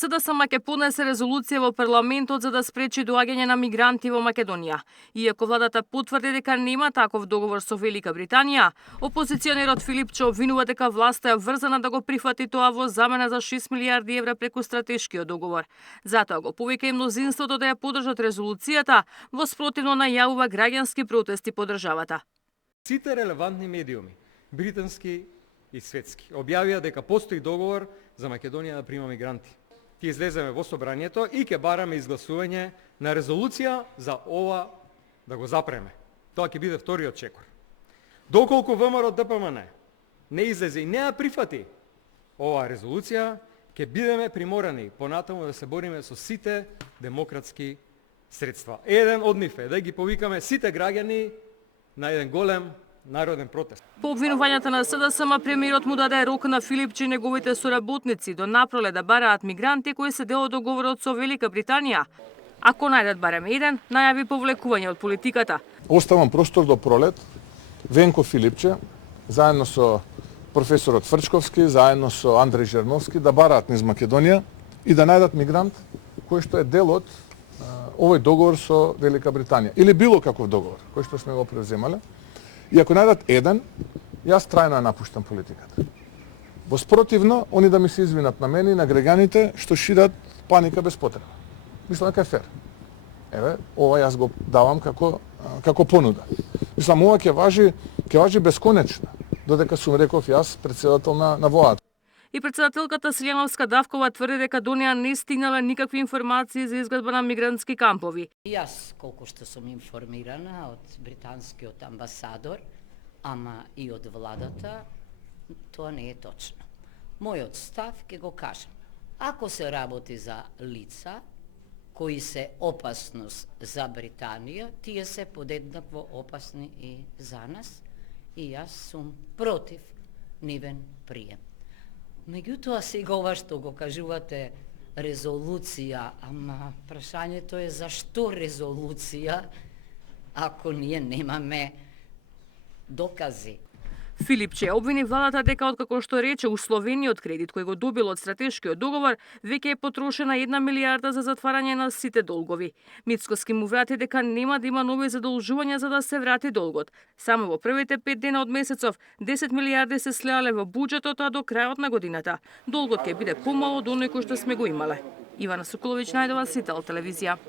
СДСМ ќе поднесе резолуција во парламентот за да спречи доаѓање на мигранти во Македонија. Иако владата потврди дека нема таков договор со Велика Британија, опозиционерот Филипче обвинува дека власта е врзана да го прифати тоа во замена за 6 милиарди евра преку стратешкиот договор. Затоа го повика и мнозинството да ја поддржат резолуцијата, во спротивно најавува граѓански протести по државата. Сите релевантни медиуми, британски и светски, објавија дека постои договор за Македонија да прима мигранти. Ќе излеземе во собранието и ќе бараме изгласување на резолуција за ова да го запреме. Тоа ќе биде вториот чекор. Доколку ВМРО ДПМН не излезе и не ја прифати оваа резолуција, ќе бидеме приморани понатаму да се бориме со сите демократски средства. Еден од нив е да ги повикаме сите граѓани на еден голем народен протест. По обвинувањата на СДСМ, премиерот му даде рок на Филипче и неговите соработници до напролет да бараат мигранти кои се дел од договорот со Велика Британија. Ако најдат барем еден, најави повлекување од политиката. Оставам простор до пролет, Венко Филипче, заедно со професорот Фрчковски, заедно со Андреј Жерновски, да бараат низ Македонија и да најдат мигрант кој што е дел од овој договор со Велика Британија. Или било каков договор, кој што сме го превземале. И ако најдат еден, јас трајно ја напуштам политиката. Во спротивно, они да ми се извинат на мене и на граѓаните што шират паника без потреба. Мислам дека е фер. Еве, ова јас го давам како понуда. Мислам, ова ќе важи бесконечно, додека сум реков јас претседател на ВОА. И претседателката Силјановска Давкова тврди дека до неа не стигнале никакви информации за изградба на мигрантски кампови. Јас, колку што сум информирана од британскиот амбасадор, ама и од владата, тоа не е точно. Мојот став ќе го кажам. Ако се работи за лица кои се опасност за Британија, тие се подеднакво опасни и за нас, и јас сум против нивен прием. Меѓутоа, сега ова што го кажувате резолуција, ама прашањето е зашто резолуција ако ние немаме докази. Филипче обвини владата дека откако што рече условениот кредит кој го добил од стратешкиот договор, веќе е потрошена 1 милиарда за затварање на сите долгови. Мицкоски му врати дека нема да има нови задолжувања за да се врати долгот. Само во првите 5 дена од месецов 10 милиарди се слеале во буџетот, а до крајот на годината долгот ќе биде помало од оној кој што сме го имале. Ивана Соколовиќ најдова, Сител телевизија.